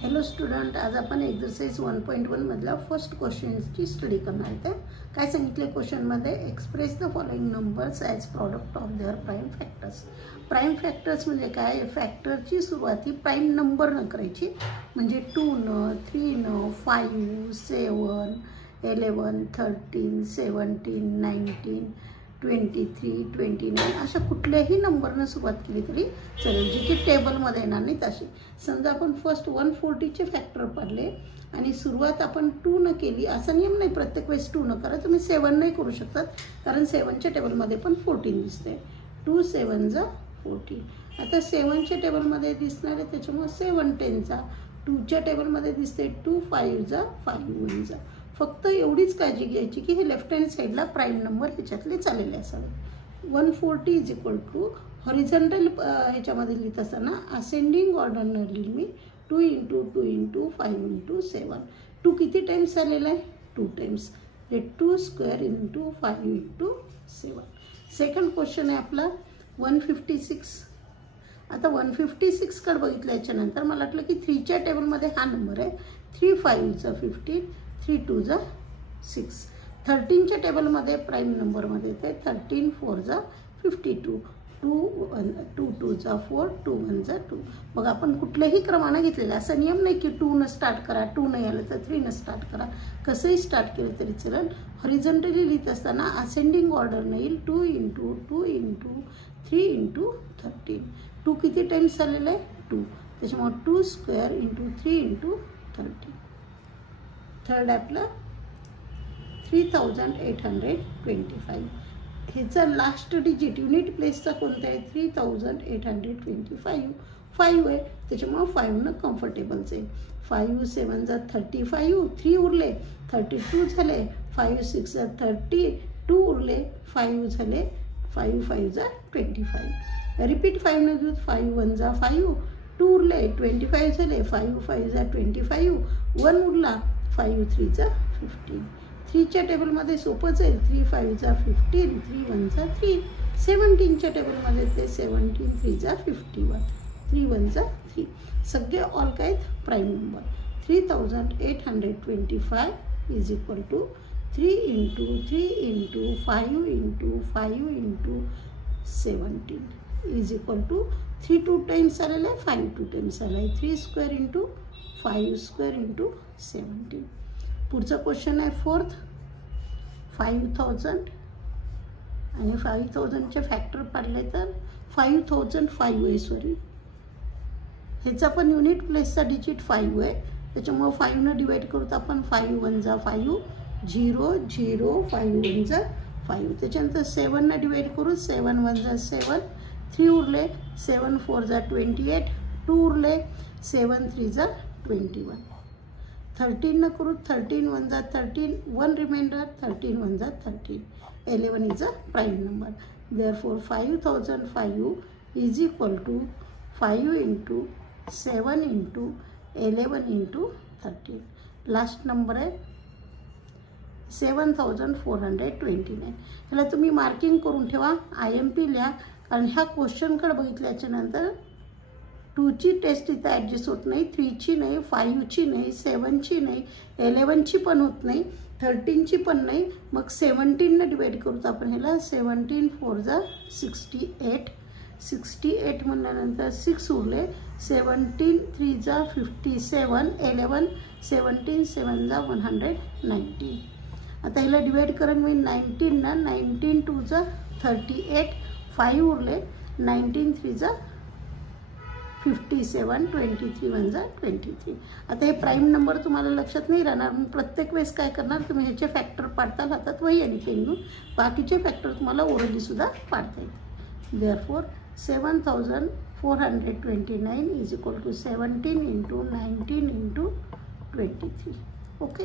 Hello student, आज आपण exercise 1.1 मधला फर्स्ट क्वेश्चनची स्टडी करणार आहोत. काय सांगितले क्वेश्चन मध्ये, express the following numbers as product of their prime factors. Prime factors म्हणजे काय, फॅक्टरची सुरुवाती प्राइम नंबर न करायची, म्हणजे 2 न 3 न 5 7 11 13 17 19 23 29 अशा कुठल्याही नंबरने सुरुवात केली तरी चालेल, जी की टेबलमध्ये येणार नाही तशी. समजा आपण फर्स्ट 140चे फॅक्टर पडले आणि सुरुवात आपण 2 न केली, असा नियम नाही प्रत्येक वेळेस 2 न करा. तुम्ही 7 नाही करू शकतात, कारण 7च्या टेबलमध्ये पण 14 दिसते. 2 7 जा 14. आता 7च्या टेबलमध्ये दिसणार आहे, त्याच्यामुळे 7 10 जा. 2च्या टेबलमध्ये दिसते 2 5 जा 5 1 जा. फक्त एवढीच काळजी घ्यायची की हे लेफ्ट हँड साईडला प्राइम नंबर ह्याच्यातले चाललेले असावे. 140 इज इक्वल टू हॉरिझॉन्टल ह्याच्यामध्ये लिहित असताना असेंडिंग ऑर्डरनं लिहिली मी 2 × 2 × 5 × 7. 2 किती टाइम्स आलेला आहे, 2 टाइम्स, म्हणजे 2 स्क्वेअर × 5 × 7. सेकंड क्वेश्चन आहे आपला 156. आता 156 कडे बघितलं याच्यानंतर मला वाटलं की 3च्या टेबलमध्ये हा नंबर आहे. 3 5 जा 15, 3 2 जा 6. 13च्या टेबलमध्ये प्राइम नंबरमध्ये येते 13 4 जा 52, 2 2 जा 4, 2 1 जा 2. मग आपण कुठल्याही क्रमाने घेतलेला, असा नियम नाही की 2 न स्टार्ट करा, 2 नाही आलं तर 3 न स्टार्ट करा, कसंही स्टार्ट केलं तरी चालेल. हॉरिझॉन्टली लिहित असताना असेंडिंग ऑर्डर येईल 2 × 2 × 3 × 13. 2 किती टाइम्स आलेला आहे, 2, त्याच्यामुळे 2 स्क्वेअर × 3 × 13. थर्ड आपलं 3825. ह्याचा लास्ट डिजिट युनिट प्लेसचा कोणता आहे, 3825. 5 आहे, त्याच्यामुळे 5 न कम्फर्टेबलच आहे. 5 7 जा 35, 3 उरले, 32 झाले. 5 6 जा 30, 2 उरले, 5 झाले, 5 5 जा 25. रिपीट 5 न घेऊ, 5 1 जा 5, 2 उरले, 25 झाले, 5 5 जा 25, 1 उरला, 5 3 जा 15. 3च्या टेबलमध्ये सोपंच आहे, 3 5 जा 15, 3 1 जा 3. 17च्या टेबलमध्ये ते 17 3 जा 51, 3 1 जा 3. सगळे ऑल काय आहेत, prime number. 3825 is equal to 3 × 3 × 5 × 5 × 17 is equal to 3 2 times आलेला आहे, 5 2 टाइम्स आला आहे, 3 स्क्वेअर × 5 स्क्वेअर × 17. पुढचा क्वेश्चन आहे फोर्थ 5000 आणि 5000चे फॅक्टर पाडले तर 5005 आहे. सॉरी, ह्याचा पण युनिट प्लेसचा डिजिट 5 आहे, त्याच्यामुळे 5 न डिवाइड करू तर आपण 5 1 जा 5, 0 0 5 1 जा 5. त्याच्यानंतर 7 न डिवाइड करू, 7 1 जा 7, 3 उरले, 7 4 जा 28, 2 उरले, 7 3 जा 21. 13 न करू, 13 1 जा 13, 1 रिमाइंडर, 13 1 जा 13. 11 is a prime number. Therefore 5005 is equal to 5 × 7 × 11 × 13. Last number आहे 7429. ह्याला तुम्ही मार्किंग करून ठेवा, IMP लिहा, कारण ह्या क्वेश्चनकडे बघितल्याच्या नंतर 2ची टेस्ट इथं ॲडजस्ट होत नाही, 3ची नाही, 5ची नाही, 7ची नाही, 11ची पण होत नाही, 13ची पण नाही. मग 17 न डिवाइड करू तर आपण ह्याला 17 4 जा 68, 68 म्हणल्यानंतर 6 उरले, 17 3 जा 57, 11 17 7 जा 190. आता ह्याला डिवाइड करून मी 19 ना, 19 2 जा 38, 5 उरले, 19 3 जा 57, 23 1 जा 23. आता हे प्राइम नंबर तुम्हाला लक्षात नाही राहणार, मग प्रत्येक वेळेस काय करणार, तुम्ही ह्याचे फॅक्टर पाडताल हातात वही आणि पेन घेऊन, बाकीचे फॅक्टर तुम्हाला ओरली सुद्धा पाडता येईल. Therefore 7429 is equal to 17 × 19 × 23. Okay.